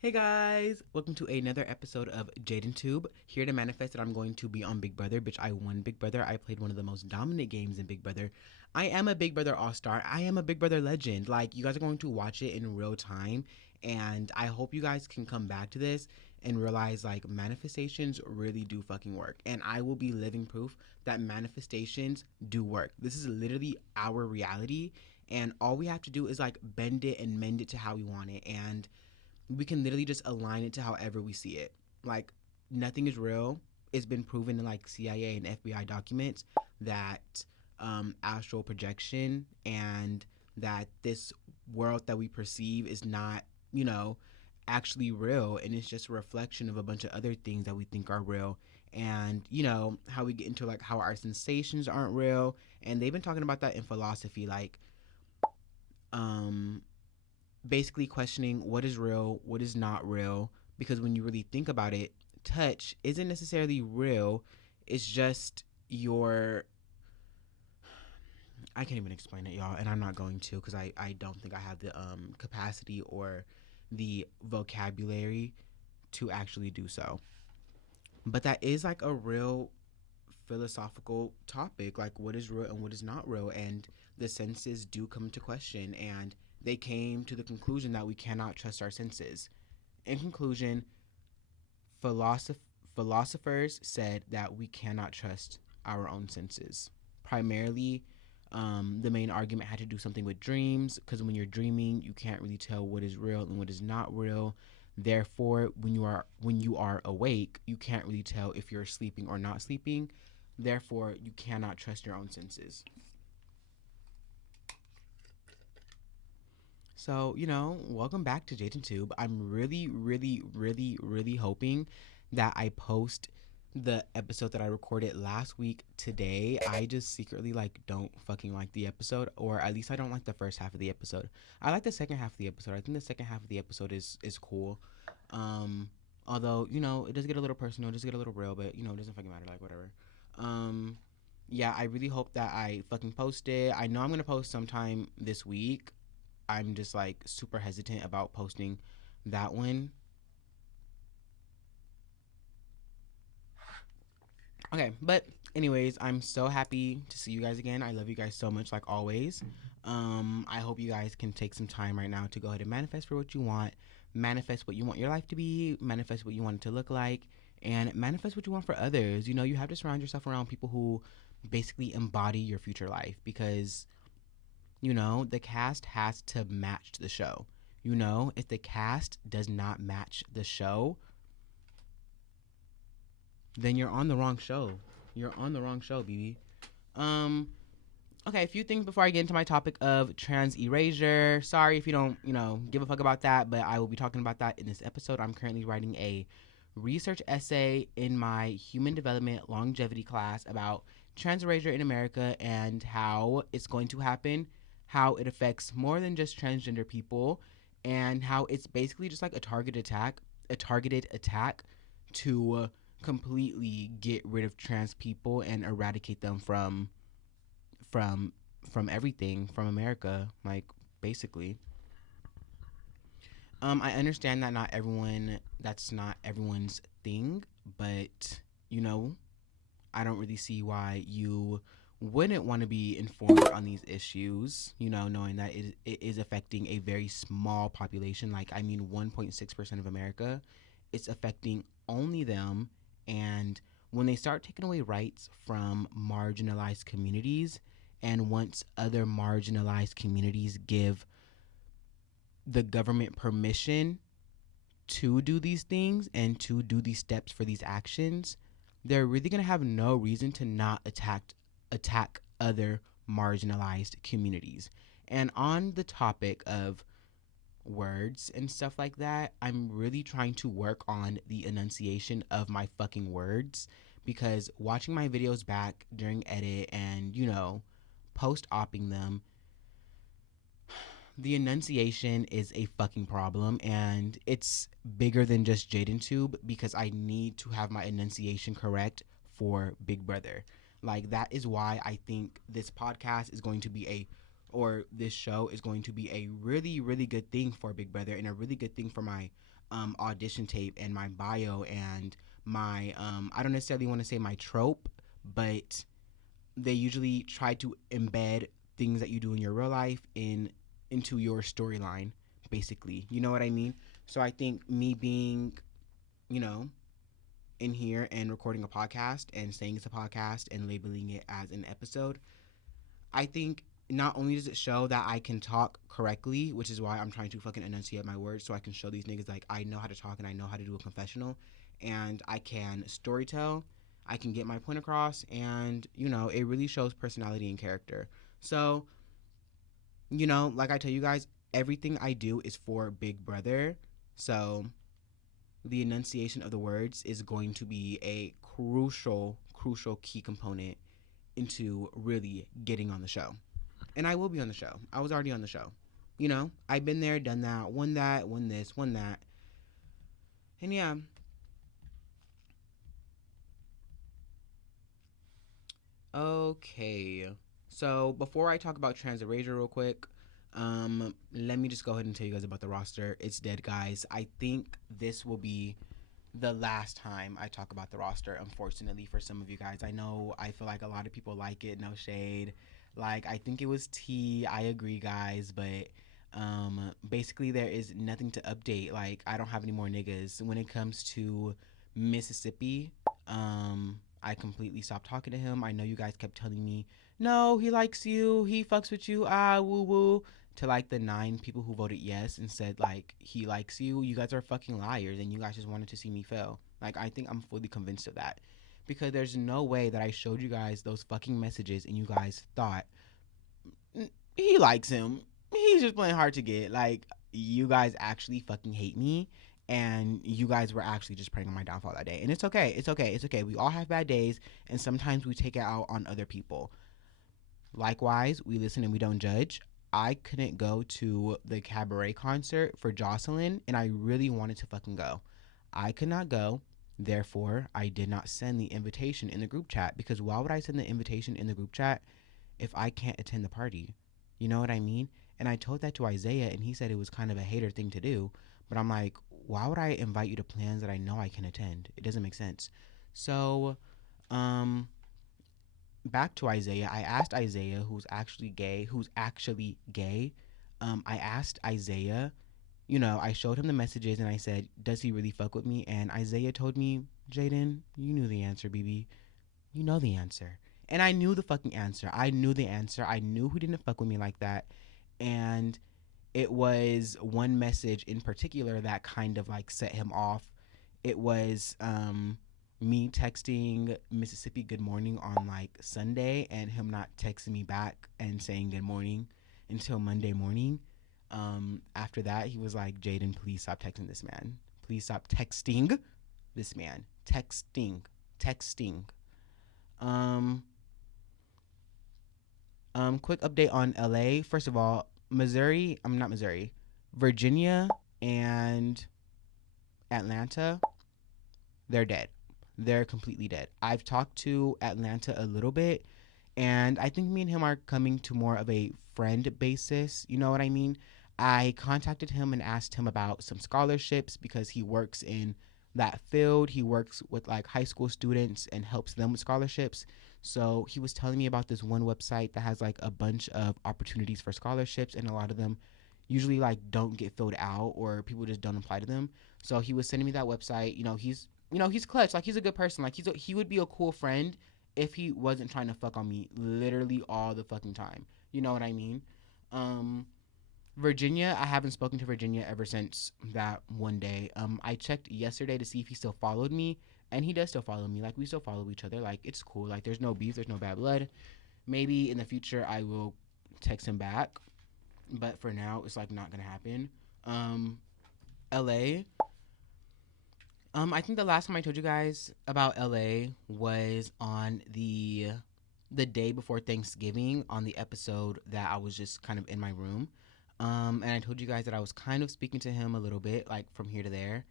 Hey guys, welcome to another episode of Jadenntube. Here to manifest that I'm going to be on Big Brother. Bitch, I won Big Brother. I played one of the most dominant games in Big Brother. I am a Big Brother all-star. I am a Big Brother legend. Like, you guys are going to watch it in real time, and I hope you guys can come back to this and realize, like, manifestations really do fucking work. And I will be living proof that manifestations do work. This is literally our reality, and all we have to do is, like, bend it and mend it to how we want it. And we can literally just align it to however we see it. Like, nothing is real. It's been proven in like CIA and FBI documents that astral projection and that this world that we perceive is not, actually real, and it's just a reflection of a bunch of other things that we think are real. And how we get into like how our sensations aren't real, and they've been talking about that in philosophy, like um basically questioning what is real, what is not real, because when you really think about it, touch isn't necessarily real. It's just your I can't even explain it, y'all, and I'm not going to because I don't think I have the capacity or the vocabulary to actually do so. But that is like a real philosophical topic, like what is real and what is not real, and the senses do come into question, and they came to the conclusion that we cannot trust our senses. In conclusion, philosoph- philosophers said that we cannot trust our own senses. Primarily, the main argument had to do something with dreams, because when you're dreaming, you can't really tell what is real and what is not real. Therefore, when you are awake, you can't really tell if you're sleeping or not sleeping. Therefore, you cannot trust your own senses. So, welcome back to Jadenntube. I'm really, really, really, really hoping that I post the episode that I recorded last week today. I just secretly like don't fucking like the episode, or at least I don't like the first half of the episode. I like the second half of the episode. I think the second half of the episode is cool. Um Although, it does get a little personal, it does get a little real, but it doesn't fucking matter, like whatever. Um yeah, I really hope that I fucking post it. I know I'm gonna post sometime this week. I'm just like super hesitant about posting that one. Okay, but anyways, I'm so happy to see you guys again. I love you guys so much, like always. I hope you guys can take some time right now to go ahead and manifest for what you want, manifest what you want your life to be, manifest what you want it to look like, and manifest what you want for others. You have to surround yourself around people who basically embody your future life, because the cast has to match the show. If the cast does not match the show, then you're on the wrong show. You're on the wrong show, BB. Um, okay, a few things before I get into my topic of trans erasure. Sorry if you don't, give a fuck about that, but I will be talking about that in this episode. I'm currently writing a research essay in my human development longevity class about trans erasure in America and how it's going to happen, how it affects more than just transgender people, and how it's basically just like a targeted attack to completely get rid of trans people and eradicate them from from everything from America, like basically. I understand that that's not everyone's thing, but you know, I don't really see why you wouldn't want to be informed on these issues, knowing that it is affecting a very small population. Like, I mean, 1.6% of America, it's affecting only them. And when they start taking away rights from marginalized communities, and once other marginalized communities give the government permission to do these things and to do these steps for these actions, they're really going to have no reason to not attack other marginalized communities. And on the topic of words and stuff like that, I'm really trying to work on the enunciation of my fucking words, because watching my videos back during edit and, post-opping them, the enunciation is a fucking problem, and it's bigger than just Jadenntube, because I need to have my enunciation correct for Big Brother. Like, that is why I think this podcast is going to be a or this show is going to be a really, really good thing for Big Brother and a really good thing for my audition tape and my bio and my, I don't necessarily want to say my trope, but they usually try to embed things that you do in your real life into your storyline, basically. You know what I mean? So I think me being, you know, in here and recording a podcast and saying it's a podcast and labeling it as an episode, I think not only does it show that I can talk correctly, which is why I'm trying to fucking enunciate my words so I can show these niggas like I know how to talk and I know how to do a confessional, and I can storytell, I can get my point across, and you know, it really shows personality and character. So, you know, like I tell you guys, everything I do is for Big Brother. So, the enunciation of the words is going to be a crucial key component into really getting on the show. And I will be on the show. I was already on the show. You know, I've been there, done that, won this, won that. And yeah. Okay. So before I talk about Trans Erasure real quick, let me just go ahead and tell you guys about the roster. It's dead, guys. I think this will be the last time I talk about the roster, unfortunately, for some of you guys. I know I feel like a lot of people like it, no shade. Like, I think it was tea. I agree, guys, but basically there is nothing to update. Like, I don't have any more niggas. When it comes to Mississippi, I completely stopped talking to him. I know you guys kept telling me, no, he likes you, he fucks with you, woo woo. To like the 9 people who voted yes and said like he likes you, you guys are fucking liars and you guys just wanted to see me fail. Like, I think I'm fully convinced of that, because there's no way that I showed you guys those fucking messages and you guys thought he likes him, he's just playing hard to get. Like, you guys actually fucking hate me, and you guys were actually just praying on my downfall that day. And it's okay, we all have bad days, and sometimes we take it out on other people. Likewise, we listen and we don't judge. I couldn't go to the cabaret concert for Jocelyn, and I really wanted to fucking go. I could not go. Therefore, I did not send the invitation in the group chat, because why would I send the invitation in the group chat if I can't attend the party? You know what I mean? And I told that to Isaiah, and he said it was kind of a hater thing to do. But I'm like, why would I invite you to plans that I know I can attend? It doesn't make sense. So, back to Isaiah. I asked Isaiah, who's actually gay. I asked Isaiah, you know, I showed him the messages and I said, does he really fuck with me? And Isaiah told me, Jaden, you knew the answer, BB. You know the answer. And I knew the fucking answer. I knew the answer. I knew who didn't fuck with me like that. And it was one message in particular that kind of like set him off. It was me texting Mississippi good morning on like Sunday and him not texting me back and saying good morning until Monday morning. After that, he was like, Jaden, please stop texting this man. Please stop texting this man. Texting. Quick update on LA. First of all, Virginia and Atlanta, they're dead. They're completely dead. I've talked to Atlanta a little bit, and I think me and him are coming to more of a friend basis. You know what I mean? I contacted him and asked him about some scholarships because he works in that field. He works with like high school students and helps them with scholarships. So he was telling me about this one website that has like a bunch of opportunities for scholarships, and a lot of them usually like don't get filled out or people just don't apply to them. So he was sending me that website. He's clutch. Like, he's a good person. Like, he would be a cool friend if he wasn't trying to fuck on me literally all the fucking time. You know what I mean? Virginia, I haven't spoken to Virginia ever since that one day. I checked yesterday to see if he still followed me, and he does still follow me. Like, we still follow each other. Like, it's cool. Like, there's no beef. There's no bad blood. Maybe in the future I will text him back, but for now it's like not gonna happen. LA. I think the last time I told you guys about LA was on the day before Thanksgiving, on the episode that I was just kind of in my room. And I told you guys that I was kind of speaking to him a little bit, like from here to there.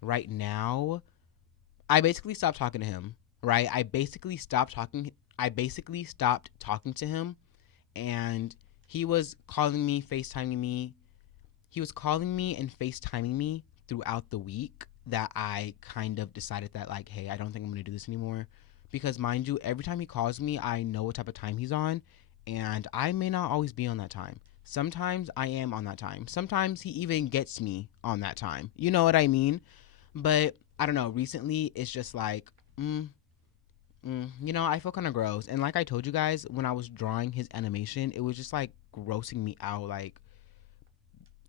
Right now, I basically stopped talking to him. Right? I basically stopped talking to him, and he was calling me, FaceTiming me. He was calling me and FaceTiming me throughout the week that I kind of decided that, like, hey, I don't think I'm going to do this anymore. Because, mind you, every time he calls me, I know what type of time he's on, and I may not always be on that time. Sometimes I am on that time. Sometimes he even gets me on that time. You know what I mean? But I don't know. Recently, it's just like, I feel kind of gross. And like I told you guys, when I was drawing his animation, it was just like grossing me out. Like,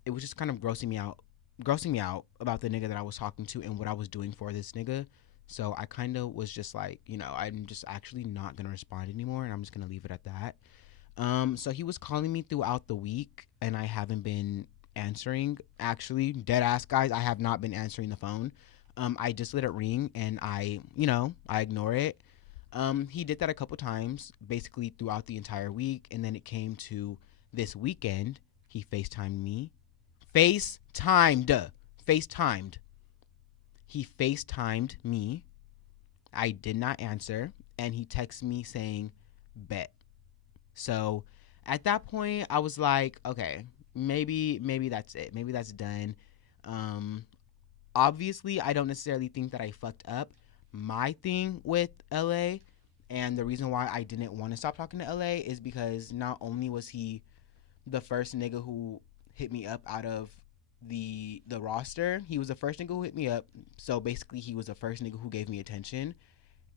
it was just kind of grossing me out about the nigga that I was talking to and what I was doing for this nigga. So I kind of was just like, I'm just actually not going to respond anymore, and I'm just going to leave it at that. So he was calling me throughout the week, and I haven't been answering. Actually, dead ass, guys, I have not been answering the phone. I just let it ring, and I ignore it. He did that a couple times, basically throughout the entire week, and then it came to this weekend. He FaceTimed me. FaceTimed. He FaceTimed me. I did not answer, and he texted me saying, bet. So at that point, I was like, okay, maybe that's it. Maybe that's done. Obviously, I don't necessarily think that I fucked up. My thing with LA, and the reason why I didn't want to stop talking to LA, is because not only was he the first nigga who hit me up out of the roster, he was the first nigga who hit me up. So basically, he was the first nigga who gave me attention.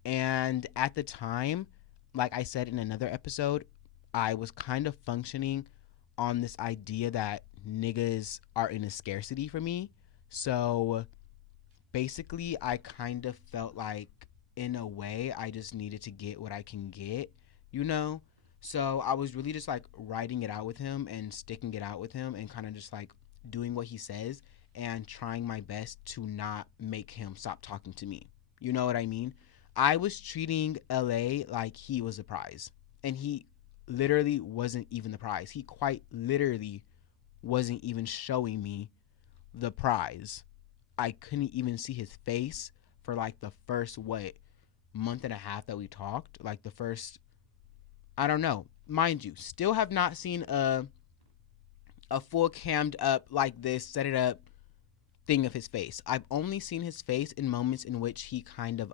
And at the time, like I said in another episode, I was kind of functioning on this idea that niggas are in a scarcity for me. So basically, I kind of felt like, in a way, I just needed to get what I can get, you know? So I was really just like writing it out with him and sticking it out with him and kind of just like doing what he says and trying my best to not make him stop talking to me. You know what I mean? I was treating LA like he was a prize, and he literally wasn't even the prize. He quite literally wasn't even showing me the prize. I couldn't even see his face for like the first month and a half that we talked. Like the first, I don't know. Mind you, still have not seen a full cammed up like this, set it up thing of his face. I've only seen his face in moments in which he kind of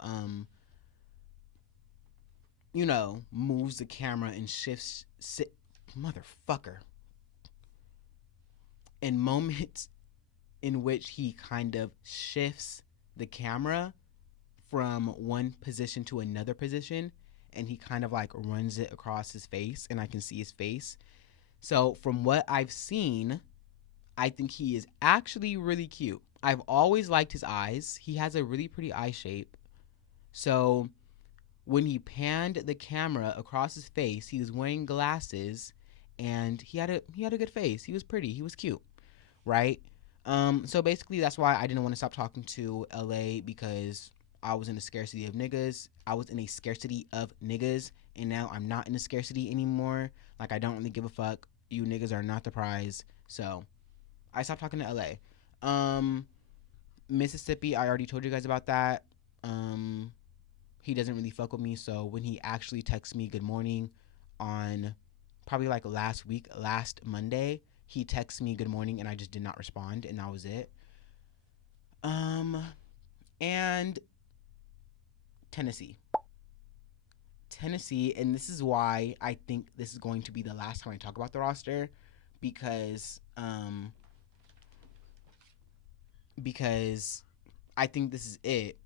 moves the camera and shifts motherfucker. In moments in which he kind of shifts the camera from one position to another position, and he kind of like runs it across his face, and I can see his face. So from what I've seen, I think he is actually really cute. I've always liked his eyes. He has a really pretty eye shape. So when he panned the camera across his face, he was wearing glasses, and he had a good face. He was pretty. He was cute, right? So basically, that's why I didn't want to stop talking to LA, because I was in a scarcity of niggas. And now I'm not in a scarcity anymore. Like, I don't really give a fuck. You niggas are not the prize. So I stopped talking to LA. Mississippi, I already told you guys about that. He doesn't really fuck with me. So when he actually texts me good morning on probably like last Monday, he texted me good morning, and I just did not respond, and that was it. And Tennessee, and this is why I think this is going to be the last time I talk about the roster, because I think this is it.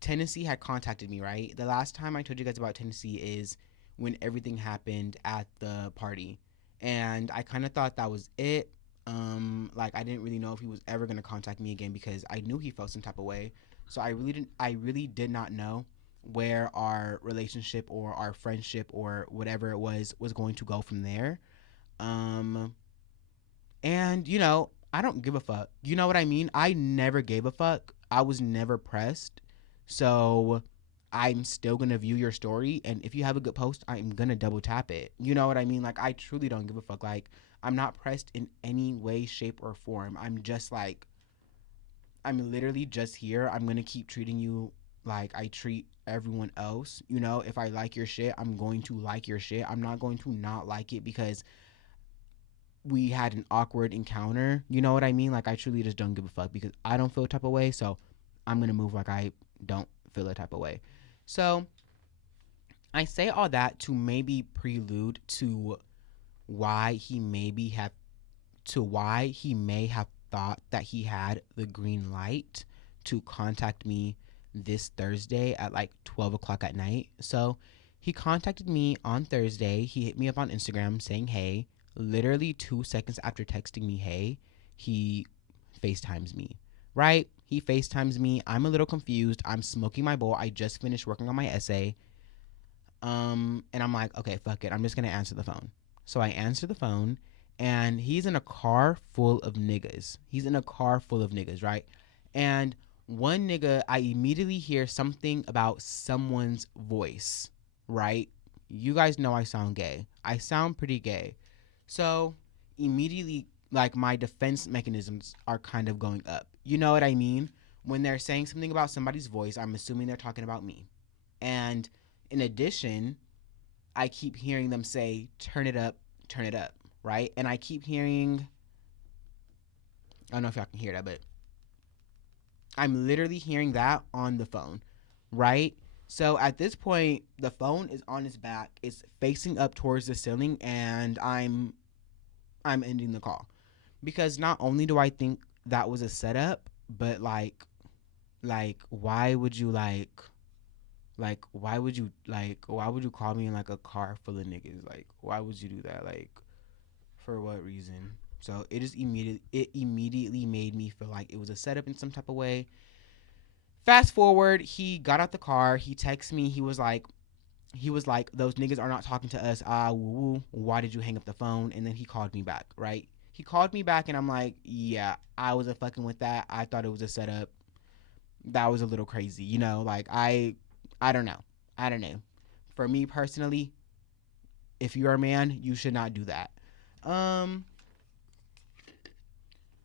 Tennessee had contacted me, right? The last time I told you guys about Tennessee is when everything happened at the party. And I kind of thought that was it. Like, I didn't really know if he was ever going to contact me again, because I knew he felt some type of way. So I really did not know where our relationship or our friendship or whatever it was going to go from there. And, I don't give a fuck. You know what I mean? I never gave a fuck. I was never pressed. So I'm still going to view your story. And if you have a good post, I'm going to double tap it. You know what I mean? Like, I truly don't give a fuck. Like, I'm not pressed in any way, shape, or form. I'm just like, I'm literally just here. I'm going to keep treating you like I treat everyone else. You know, if I like your shit, I'm going to like your shit. I'm not going to not like it because we had an awkward encounter. You know what I mean? Like I truly just don't give a fuck because I don't feel a type of way. So I'm gonna move like I don't feel a type of way. So I say all that to maybe prelude to why he maybe have why he may have thought that he had the green light to contact me this Thursday at like 12 o'clock at night. So he contacted me on Thursday. He hit me up on Instagram saying, hey. Literally 2 seconds after texting me, hey, he FaceTimes me, right? He FaceTimes me. I'm a little confused. I'm smoking my bowl. I just finished working on my essay. And I'm like, okay, fuck it. I'm just going to answer the phone. So I answer the phone, and he's in a car full of niggas. Right? And one nigga, I immediately hear something about someone's voice, right? You guys know I sound gay. I sound pretty gay. So immediately, like, my defense mechanisms are kind of going up. You know what I mean? When they're saying something about somebody's voice, I'm assuming they're talking about me. And in addition, I keep hearing them say, turn it up, right? And I keep hearing, I don't know if y'all can hear that, but I'm literally hearing that on the phone, right? So at this point, the phone is on its back. It's facing up towards the ceiling, and I'm ending the call. Because not only do I think that was a setup, but like why would you why would you call me in like a car full of niggas? Like, why would you do that? Like, for what reason? So it immediately made me feel like it was a setup in some type of way. Fast forward, he got out the car. He texted me. He was like, those niggas are not talking to us. Woo. Why did you hang up the phone? And then he called me back, right? He called me back, and I'm like, yeah, I wasn't fucking with that. I thought it was a setup. That was a little crazy, you know? Like, I don't know. For me personally, if you're a man, you should not do that.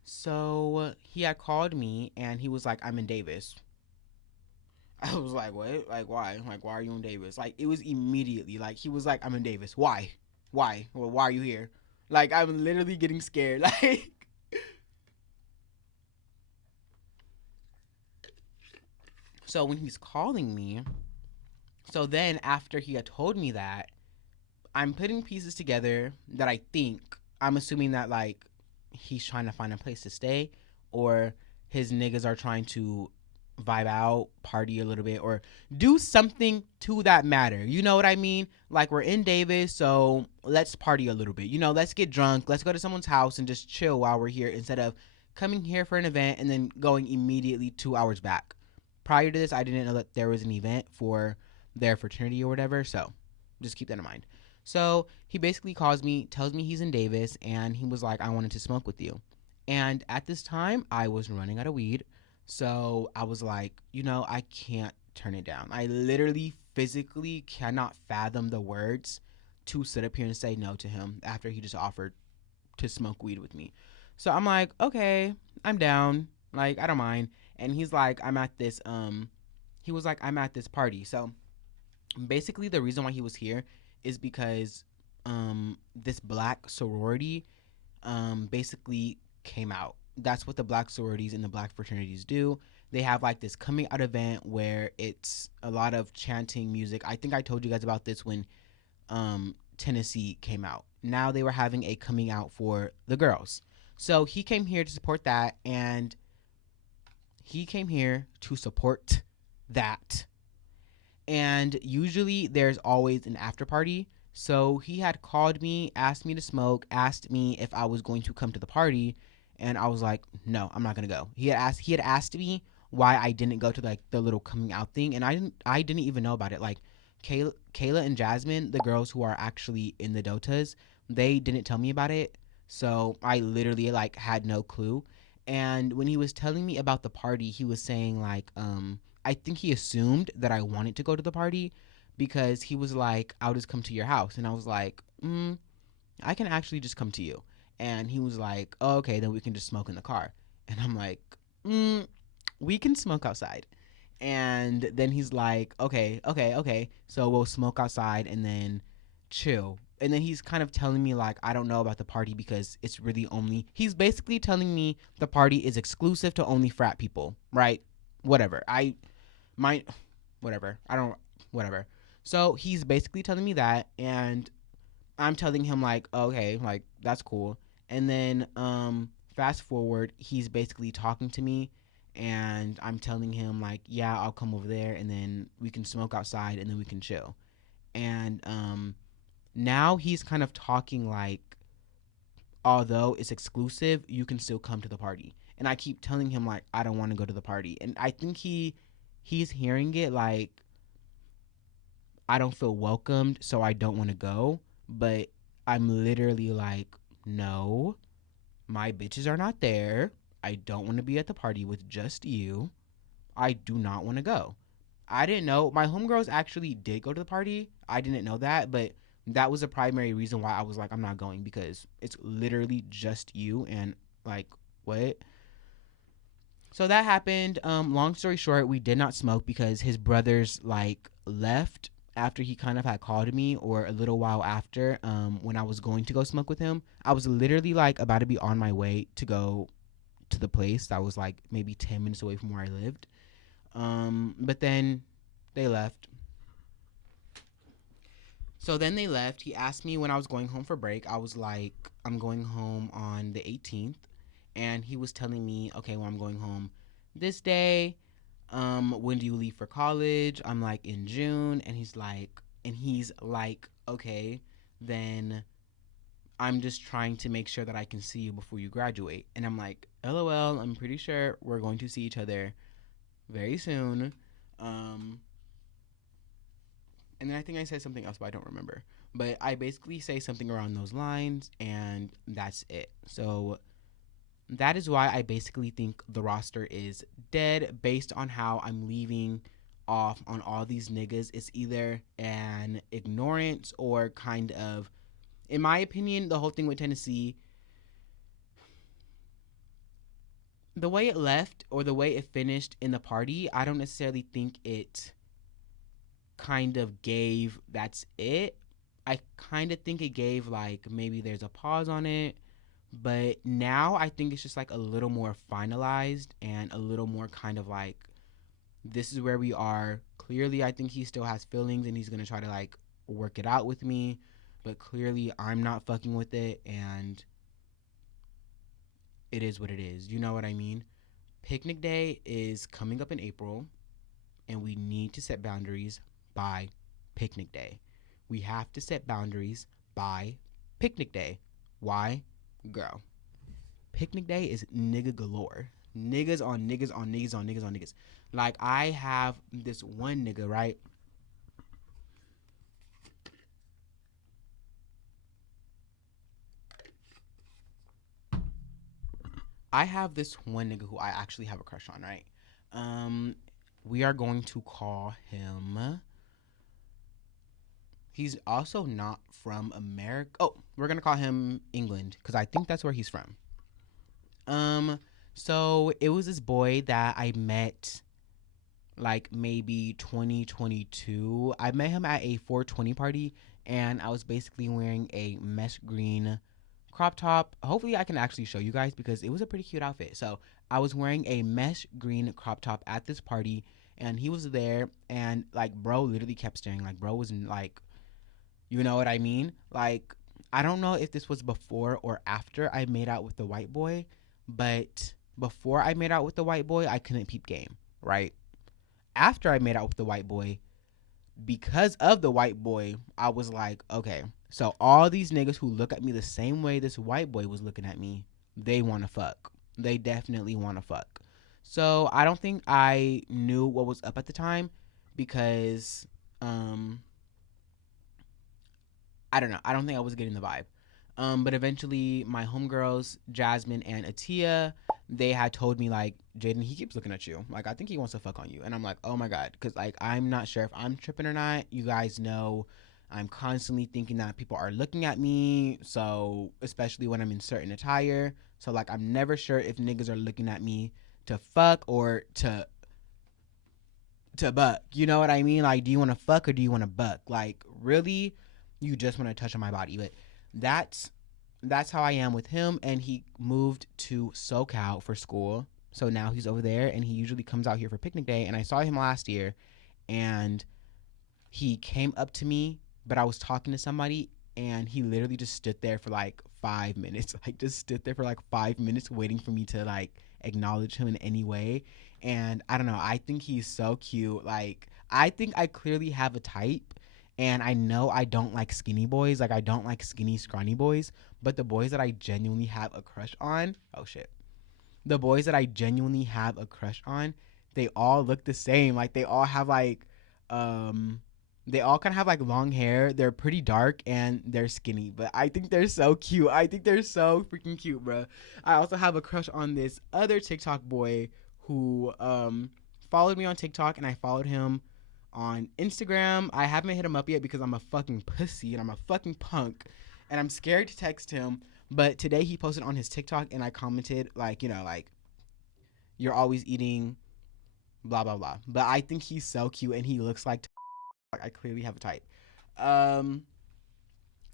So he had called me, and he was like, I'm in Davis. I was like, what? Like, why? Like, why are you in Davis? Like, it was immediately. Like, he was like, I'm in Davis. Why? Well, why are you here? Like, I'm literally getting scared. Like, so when he's calling me, so then after he had told me that, I'm putting pieces together that I'm assuming that, like, he's trying to find a place to stay, or his niggas are trying to vibe out, party a little bit, or do something to that matter. You know what I mean? Like, we're in Davis, so let's party a little bit. You know, let's get drunk. Let's go to someone's house and just chill while we're here instead of coming here for an event and then going immediately 2 hours back. Prior to this, I didn't know that there was an event for their fraternity or whatever, so just keep that in mind. So he basically calls me, tells me he's in Davis, and he was like, I wanted to smoke with you. And at this time, I was running out of weed. So I was like, you know, I can't turn it down. I literally physically cannot fathom the words to sit up here and say no to him after he just offered to smoke weed with me. So I'm like, okay, I'm down. Like, I don't mind. And he's like, I'm at this party. So basically the reason why he was here is because this black sorority basically came out. That's what the black sororities and the black fraternities do. They have like this coming out event where it's a lot of chanting music. I think I told you guys about this when Tennessee came out. Now they were having a coming out for the girls. So he came here to support that, and And usually there's always an after party. So he had called me, asked me to smoke, asked me if I was going to come to the party, and I was like, no, I'm not gonna go. He had asked me why I didn't go to like the little coming out thing, and I didn't even know about it. Like Kayla and Jasmine, the girls who are actually in the Dotas, they didn't tell me about it. So I literally like had no clue. And when he was telling me about the party, he was saying like, I think he assumed that I wanted to go to the party because he was like, I'll just come to your house. And I was like, I can actually just come to you. And he was like, oh, okay, then we can just smoke in the car. And I'm like, we can smoke outside. And then he's like, okay. So we'll smoke outside and then chill. And then he's kind of telling me like, I don't know about the party because it's really only, he's basically telling me the party is exclusive to only frat people, right? Whatever. Might, whatever. I don't, whatever. So he's basically telling me that, and I'm telling him like, okay, like that's cool. And then fast forward, he's basically talking to me, and I'm telling him like, yeah, I'll come over there and then we can smoke outside and then we can chill. And now he's kind of talking like, although it's exclusive, you can still come to the party. And I keep telling him like, I don't want to go to the party. And I think he's hearing it like, I don't feel welcomed, so I don't want to go. But I'm literally like, no, my bitches are not there. I don't want to be at the party with just you. I do not want to go. I didn't know. My homegirls actually did go to the party. I didn't know that, but that was the primary reason why I was like, I'm not going, because it's literally just you. And like, what? So that happened. Long story short, we did not smoke because his brothers like left after he kind of had called me, or a little while after, when I was going to go smoke with him. I was literally like about to be on my way to go to the place that was like maybe 10 minutes away from where I lived. But then they left. So then they left. He asked me when I was going home for break. I was like, I'm going home on the 18th. And he was telling me, okay, well, I'm going home this day. When do you leave for college? I'm like, in June. And he's like, okay, then I'm just trying to make sure that I can see you before you graduate. And I'm like, LOL, I'm pretty sure we're going to see each other very soon. And then I think I said something else, but I don't remember. But I basically say something around those lines, and that's it. So that is why I basically think the roster is dead, based on how I'm leaving off on all these niggas. It's either an ignorance or kind of, in my opinion, the whole thing with Tennessee, the way it left or the way it finished in the party, I don't necessarily think it kind of gave that's it. I kind of think it gave like, maybe there's a pause on it, but now I think it's just like a little more finalized and a little more kind of like, this is where we are. Clearly I think he still has feelings and he's gonna try to like work it out with me, but clearly I'm not fucking with it, and it is what it is. You know what I mean? Picnic day is coming up in April, and we need to set boundaries by picnic day. We have to set boundaries by picnic day. Why? Girl, picnic day is nigga galore. Niggas on niggas on niggas on niggas on niggas. Like, I have this one nigga, right? I have this one nigga who I actually have a crush on, right? We are going to call him. He's also not from America. Oh, we're gonna call him England because I think that's where he's from. So it was this boy that I met like maybe 2022. I met him at a 420 party, and I was basically wearing a mesh green crop top. Hopefully I can actually show you guys because it was a pretty cute outfit. So I was wearing a mesh green crop top at this party, and he was there, and like bro literally kept staring. Like bro was like, you know what I mean? Like, I don't know if this was before or after I made out with the white boy, but before I made out with the white boy, I couldn't peep game, right? After I made out with the white boy, because of the white boy, I was like, okay, so all these niggas who look at me the same way this white boy was looking at me, they want to fuck. They definitely want to fuck. So I don't think I knew what was up at the time because, I don't know. I don't think I was getting the vibe. But eventually, my homegirls, Jasmine and Atia, they had told me, like, Jaden, he keeps looking at you. Like, I think he wants to fuck on you. And I'm like, oh my God. Because, like, I'm not sure if I'm tripping or not. You guys know I'm constantly thinking that people are looking at me. So, especially when I'm in certain attire. So, like, I'm never sure if niggas are looking at me to fuck or to to buck. You know what I mean? Like, do you want to fuck or do you want to buck? Like, really, you just want to touch on my body. But that's how I am with him. And he moved to SoCal for school, so now he's over there, and he usually comes out here for picnic day. And I saw him last year, and he came up to me, but I was talking to somebody, and he literally just stood there for like 5 minutes. Like, just stood there for like 5 minutes waiting for me to like acknowledge him in any way. And I don't know, I think he's so cute. Like, I think I clearly have a type, and I know I don't like skinny boys. Like, I don't like skinny, scrawny boys. But the boys that I genuinely have a crush on, oh shit. The boys that I genuinely have a crush on, they all look the same. Like, they all have like, they all kind of have like long hair. They're pretty dark and they're skinny, but I think they're so cute. I think they're so freaking cute, bro. I also have a crush on this other TikTok boy who followed me on TikTok, and I followed him on Instagram. I haven't hit him up yet because I'm a fucking pussy and I'm a fucking punk, and I'm scared to text him. But today he posted on his TikTok, and I commented like, like, you're always eating blah blah blah. But I think he's so cute, and he looks like I clearly have a type. Um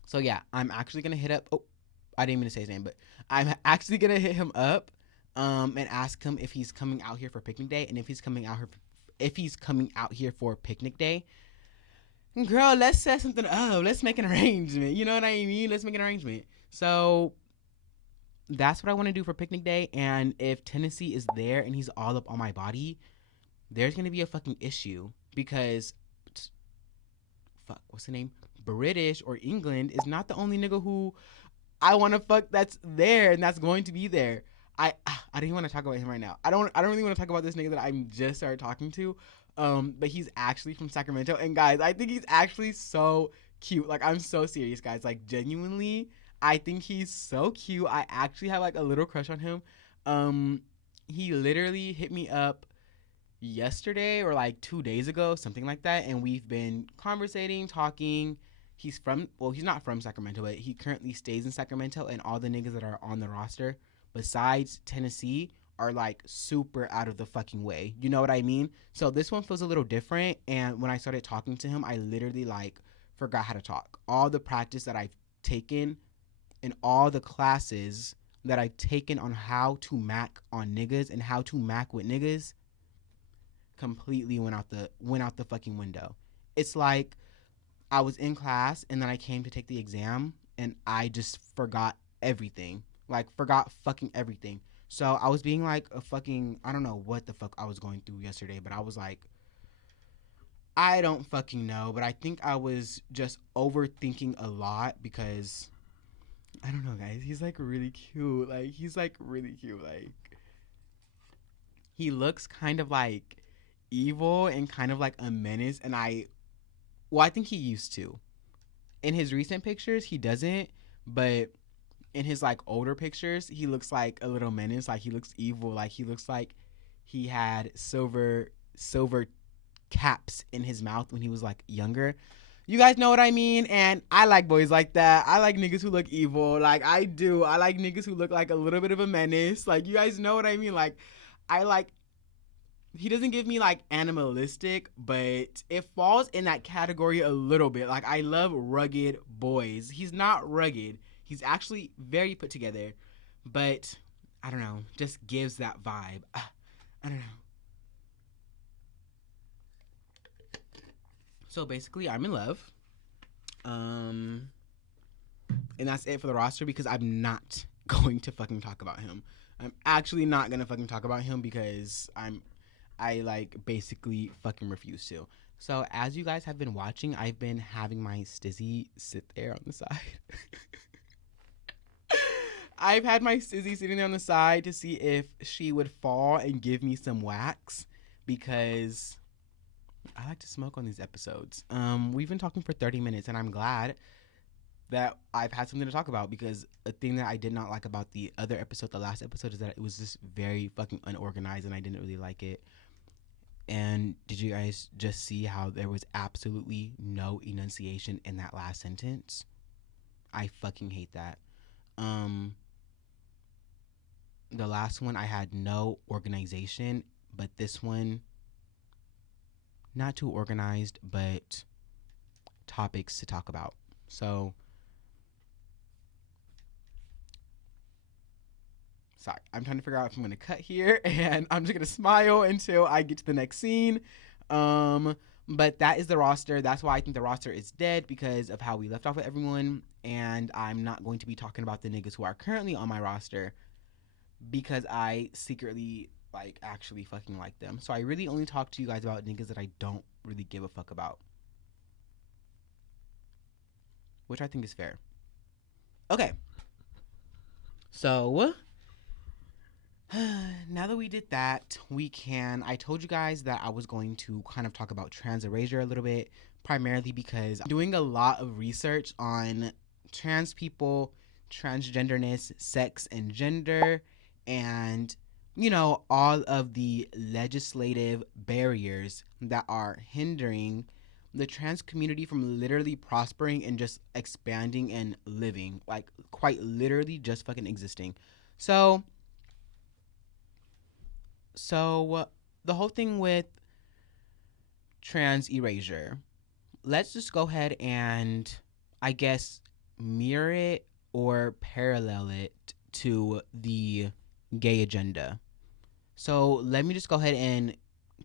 so yeah, I'm actually gonna hit up, oh, I didn't mean to say his name, but I'm actually gonna hit him up and ask him if he's coming out here for picnic day. And if he's coming out here for picnic day, girl, let's set something up. Let's make an arrangement. You know what I mean? Let's make an arrangement. So that's what I want to do for picnic day. And if Tennessee is there and he's all up on my body, there's gonna be a fucking issue because fuck, what's the name? British or England is not the only nigga who I want to fuck that's there and that's going to be there. I don't even want to talk about him right now. I don't really want to talk about this nigga that I'm just started talking to. But he's actually from Sacramento, and guys, I think he's actually so cute. Like, I'm so serious, guys. Like, genuinely, I think he's so cute. I actually have like a little crush on him. He literally hit me up yesterday or like 2 days ago, something like that, and we've been conversating, talking. He's not from Sacramento, but he currently stays in Sacramento, and all the niggas that are on the roster besides Tennessee are like super out of the fucking way. You know what I mean? So this one feels a little different, and when I started talking to him, I literally like forgot how to talk. All the practice that I've taken and all the classes that I've taken on how to mac on niggas and how to mac with niggas completely went out the fucking window. It's like I was in class and then I came to take the exam and I just forgot everything. Like, forgot fucking everything. So I was being like a fucking, I don't know what the fuck I was going through yesterday, but I was like, I don't fucking know, but I think I was just overthinking a lot because I don't know, guys. He's like really cute. Like, he's like really cute. Like, he looks kind of like evil and kind of like a menace, and I think he used to. In his recent pictures, he doesn't, but in his like older pictures, he looks like a little menace. Like, he looks evil. Like, he looks like he had silver caps in his mouth when he was like younger. You guys know what I mean? And I like boys like that. I like niggas who look evil. Like, I do. I like niggas who look like a little bit of a menace. Like, you guys know what I mean? Like, I like, he doesn't give me like animalistic, but it falls in that category a little bit. Like, I love rugged boys. He's not rugged. He's actually very put together, but I don't know, just gives that vibe. I don't know. So basically, I'm in love. And that's it for the roster because I'm not going to fucking talk about him. I'm actually not gonna fucking talk about him because I like basically fucking refuse to. So as you guys have been watching, I've been having my stizzy sit there on the side. I've had my stizzy sitting there on the side to see if she would fall and give me some wax because I like to smoke on these episodes. We've been talking for 30 minutes and I'm glad that I've had something to talk about because a thing that I did not like about the other episode, the last episode, is that it was just very fucking unorganized and I didn't really like it. And did you guys just see how there was absolutely no enunciation in that last sentence? I fucking hate that. The last one I had no organization, but this one not too organized, but topics to talk about. So, sorry, I'm trying to figure out if I'm going to cut here, and I'm just going to smile until I get to the next scene. But that is the roster. That's why I think the roster is dead, because of how we left off with everyone. And I'm not going to be talking about the niggas who are currently on my roster, because I secretly, like, actually fucking like them. So I really only talk to you guys about niggas that I don't really give a fuck about, which I think is fair. Okay. So now that we did that, I told you guys that I was going to kind of talk about Trans Erasure a little bit, primarily because I'm doing a lot of research on trans people, transgenderness, sex and gender, and, you know, all of the legislative barriers that are hindering the trans community from literally prospering and just expanding and living, like quite literally just fucking existing. So the whole thing with Trans Erasure, let's just go ahead and, I guess, mirror it or parallel it to the gay agenda. So let me just go ahead and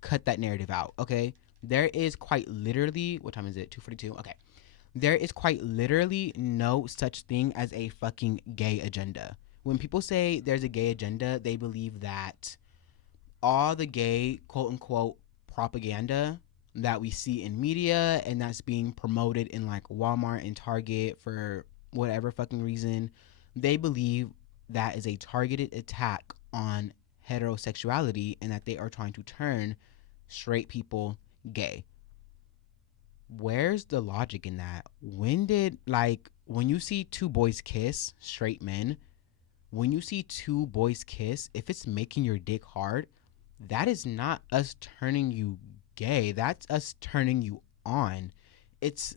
cut that narrative out, okay? There is quite literally, what time is it? 2:42. Okay. There is quite literally no such thing as a fucking gay agenda. When people say there's a gay agenda, they believe that all the gay, quote unquote, propaganda that we see in media and that's being promoted in like Walmart and Target for whatever fucking reason, they believe that is a targeted attack on heterosexuality and that they are trying to turn straight people gay. Where's the logic in that? When you see two boys kiss, straight men, when you see two boys kiss, if it's making your dick hard, that is not us turning you gay. That's us turning you on. It's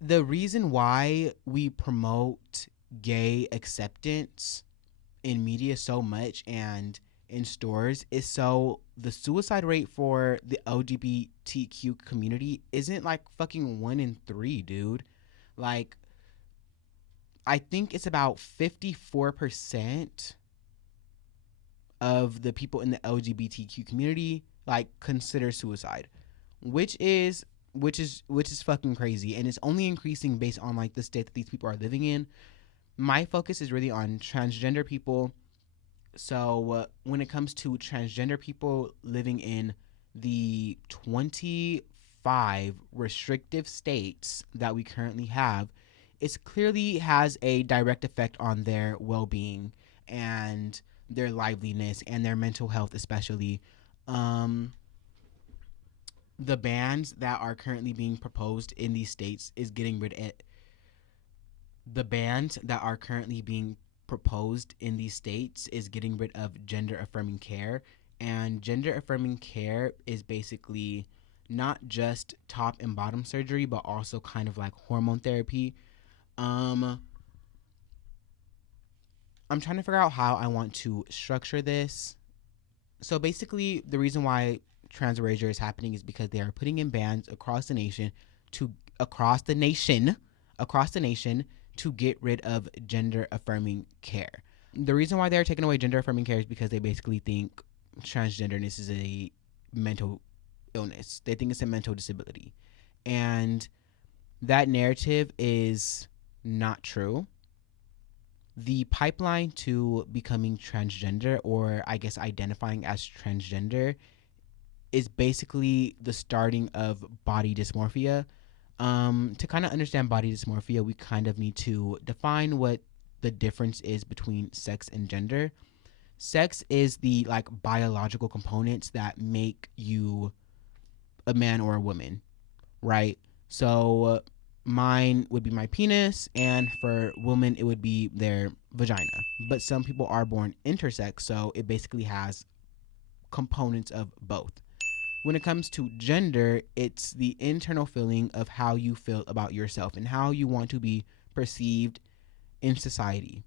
the reason why we promote gay acceptance in media so much and in stores is so the suicide rate for the LGBTQ community isn't like fucking 1 in 3, dude. Like, I think it's about 54% of the people in the LGBTQ community like consider suicide, which is fucking crazy, and it's only increasing based on like the state that these people are living in. My focus is really on transgender people. So when it comes to transgender people living in the 25 restrictive states that we currently have, it clearly has a direct effect on their well-being and their liveliness and their mental health, especially. The bans that are currently being proposed in these states is getting rid of the bans that are currently being proposed in these states is getting rid of gender affirming care. And gender affirming care is basically not just top and bottom surgery, but also kind of like hormone therapy. I'm trying to figure out how I want to structure this. So basically, the reason why Trans Erasure is happening is because they are putting in bans across the nation to get rid of gender affirming care. The reason why they're taking away gender affirming care is because they basically think transgenderness is a mental illness. They think it's a mental disability. And that narrative is not true. The pipeline to becoming transgender, or I guess identifying as transgender, is basically the starting of body dysmorphia. To kind of understand body dysmorphia, we kind of need to define what the difference is between sex and gender. Sex is the like biological components that make you a man or a woman, right? So mine would be my penis, and for women it would be their vagina. But some people are born intersex, so it basically has components of both. When it comes to gender, it's the internal feeling of how you feel about yourself and how you want to be perceived in society.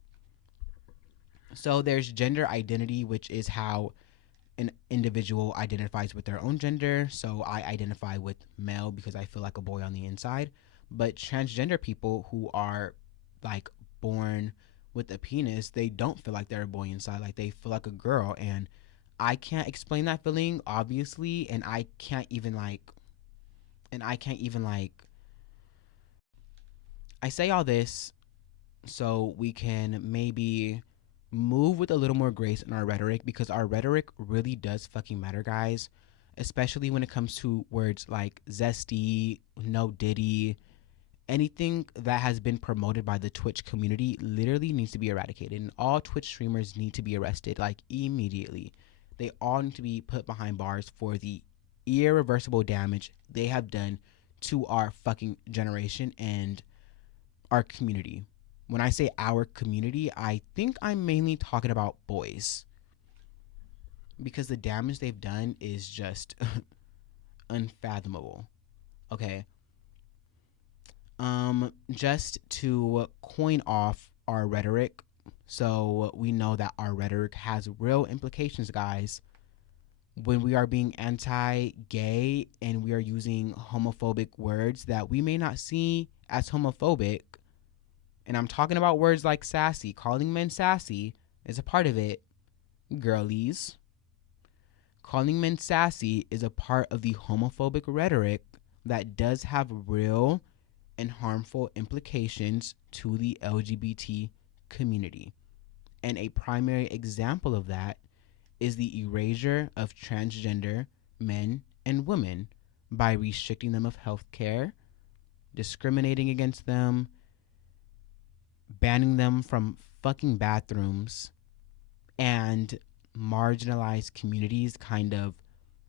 So there's gender identity, which is how an individual identifies with their own gender. So I identify with male because I feel like a boy on the inside. But transgender people who are like born with a penis, they don't feel like they're a boy inside. Like they feel like a girl. And I can't explain that feeling, obviously. And I can't even like, I say all this so we can maybe move with a little more grace in our rhetoric, because our rhetoric really does fucking matter, guys. Especially when it comes to words like zesty, no diddy, anything that has been promoted by the Twitch community literally needs to be eradicated. And all Twitch streamers need to be arrested, like immediately. They all need to be put behind bars for the irreversible damage they have done to our fucking generation and our community. When I say our community, I think I'm mainly talking about boys, because the damage they've done is just unfathomable. Okay. Just to coin off our rhetoric, so we know that our rhetoric has real implications, guys. When we are being anti-gay and we are using homophobic words that we may not see as homophobic, and I'm talking about words like sassy, calling men sassy is a part of it, girlies. Calling men sassy is a part of the homophobic rhetoric that does have real and harmful implications to the LGBT community. And a primary example of that is the erasure of transgender men and women by restricting them of health care, discriminating against them, banning them from fucking bathrooms, and marginalized communities kind of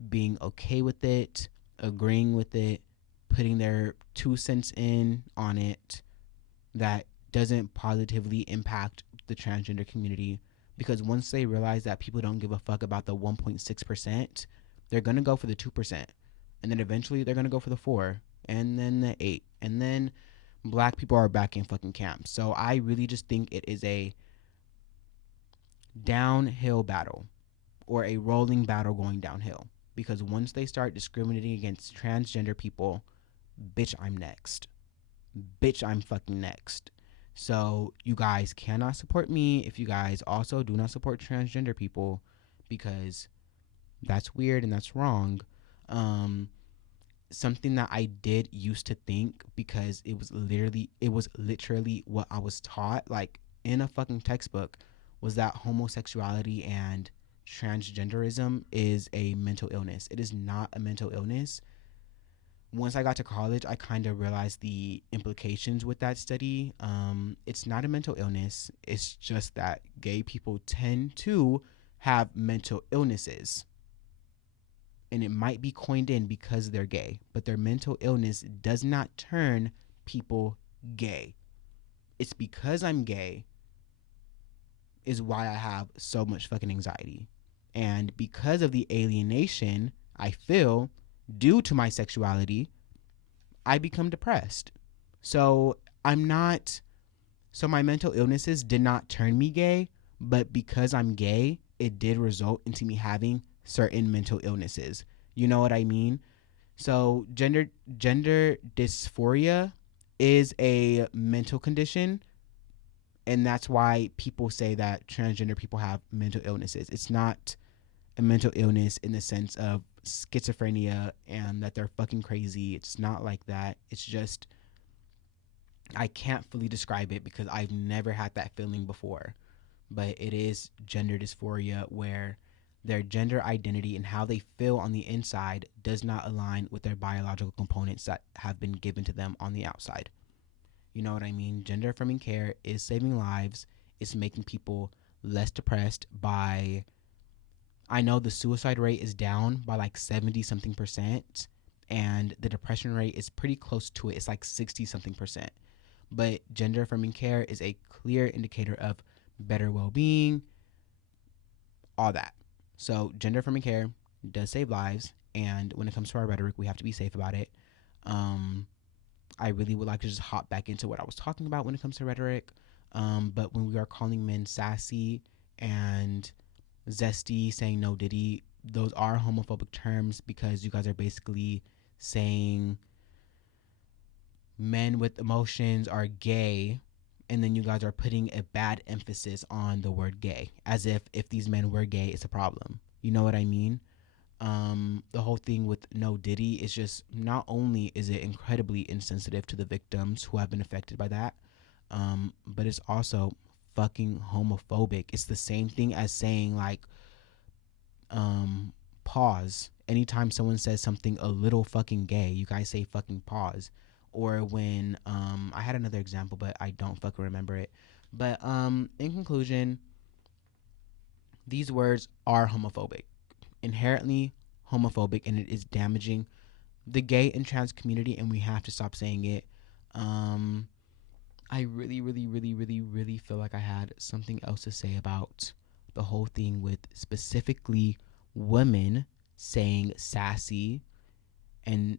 being okay with it, agreeing with it, putting their 2 cents in on it, that doesn't positively impact the transgender community. Because once they realize that people don't give a fuck about the 1.6%, they're going to go for the 2%. And then eventually they're going to go for the 4, and then the 8. And then black people are back in fucking camp. So I really just think it is a downhill battle, or a rolling battle going downhill. Because once they start discriminating against transgender people, bitch, I'm next. Bitch, I'm fucking next. So you guys cannot support me if you guys also do not support transgender people, because that's weird and that's wrong. Something that I did used to think, because it was literally what I was taught, like in a fucking textbook, was that homosexuality and transgenderism is a mental illness. It is not a mental illness. Once I got to college, I kind of realized the implications with that study. It's not a mental illness. It's just that gay people tend to have mental illnesses. And it might be coined in because they're gay, but their mental illness does not turn people gay. It's because I'm gay is why I have so much fucking anxiety. And because of the alienation I feel due to my sexuality, I become depressed. So my mental illnesses did not turn me gay, but because I'm gay, it did result into me having certain mental illnesses. You know what I mean? So gender dysphoria is a mental condition, and that's why people say that transgender people have mental illnesses. It's not a mental illness in the sense of schizophrenia and that they're fucking crazy. It's not like that. It's just, I can't fully describe it because I've never had that feeling before. But it is gender dysphoria, where their gender identity and how they feel on the inside does not align with their biological components that have been given to them on the outside. You know what I mean? Gender affirming care is saving lives. It's making people less depressed by, I know the suicide rate is down by like 70 something percent, and the depression rate is pretty close to it. It's like 60 something percent. But gender affirming care is a clear indicator of better well-being, all that. So gender affirming care does save lives, and when it comes to our rhetoric, we have to be safe about it. I really would like to just hop back into what I was talking about when it comes to rhetoric. But when we are calling men sassy and zesty, saying no diddy, those are homophobic terms because you guys are basically saying men with emotions are gay, and then you guys are putting a bad emphasis on the word gay, as if these men were gay, it's a problem. You know what I mean? The whole thing with No Diddy is just, not only is it incredibly insensitive to the victims who have been affected by that, but it's also fucking homophobic. It's the same thing as saying like, pause. Anytime someone says something a little fucking gay, you guys say fucking pause. Or when I had another example, but I don't fucking remember it. But in conclusion, these words are homophobic, inherently homophobic, and it is damaging the gay and trans community, and we have to stop saying it. I really feel like I had something else to say about the whole thing with specifically women saying sassy, and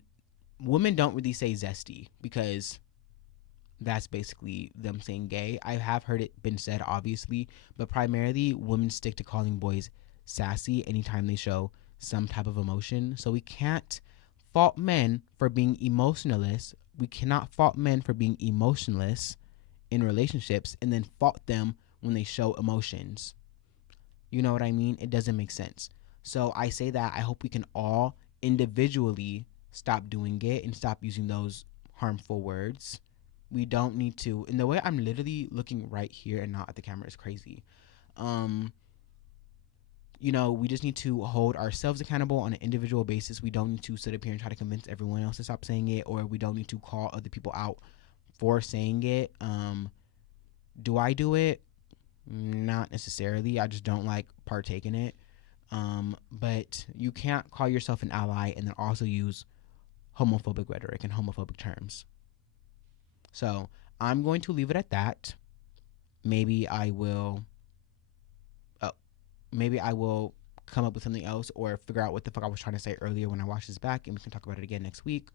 women don't really say zesty because that's basically them saying gay. I have heard it been said, obviously, but primarily women stick to calling boys sassy anytime they show some type of emotion. So we can't fault men for being emotionless. We cannot fault men for being emotionless in relationships and then fault them when they show emotions. You know what I mean? It doesn't make sense. So I say that I hope we can all individually stop doing it and stop using those harmful words. We don't need to. And the way I'm literally looking right here and not at the camera is crazy. We just need to hold ourselves accountable on an individual basis. We don't need to sit up here and try to convince everyone else to stop saying it, or we don't need to call other people out for saying it. Do I do it? Not necessarily. I just don't like partake in it. But you can't call yourself an ally and then also use homophobic rhetoric and homophobic terms. So I'm going to leave it at that. Maybe I will come up with something else or figure out what the fuck I was trying to say earlier when I watch this back, and we can talk about it again next week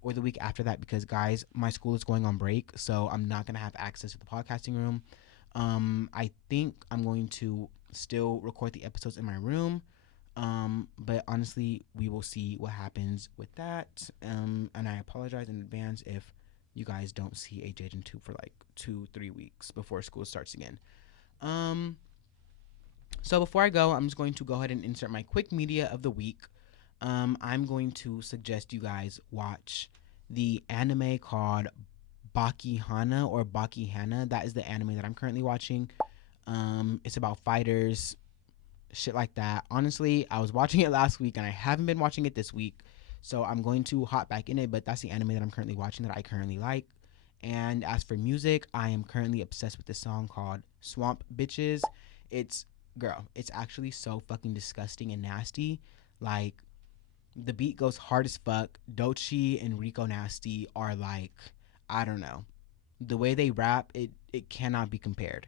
or the week after that, because guys, my school is going on break, so I'm not going to have access to the podcasting room. I think I'm going to still record the episodes in my room. But honestly, we will see what happens with that. And I apologize in advance if you guys don't see a Jadenntube for like 2-3 weeks before school starts again. So before I go, I'm just going to go ahead and insert my quick media of the week. I'm going to suggest you guys watch the anime called Bakihana or Bakihana. That is the anime that I'm currently watching. It's about fighters, shit like that. Honestly, I was watching it last week and I haven't been watching it this week, so I'm going to hop back in it, but that's the anime that I'm currently watching that I currently like. And as for music, I am currently obsessed with this song called Swamp Bitches. It's actually so fucking disgusting and nasty. Like, the beat goes hard as fuck. Dochi and Rico Nasty are like, I don't know. The way they rap, it cannot be compared.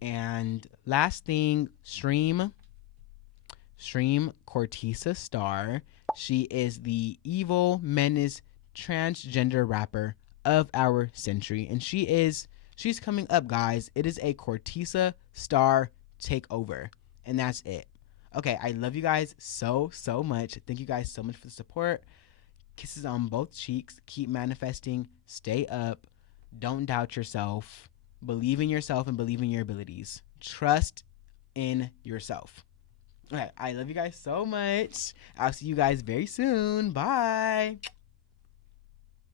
And last thing, stream Cortisa Star. She is the evil menace transgender rapper of our century, and she's coming up, guys. It is a Cortisa Star takeover, and that's it. Okay, I love you guys so much. Thank you guys so much for the support. Kisses on both cheeks. Keep manifesting. Stay up. Don't doubt yourself. Believe in yourself and believe in your abilities. Trust in yourself. Okay, I love you guys so much. I'll see you guys very soon. Bye.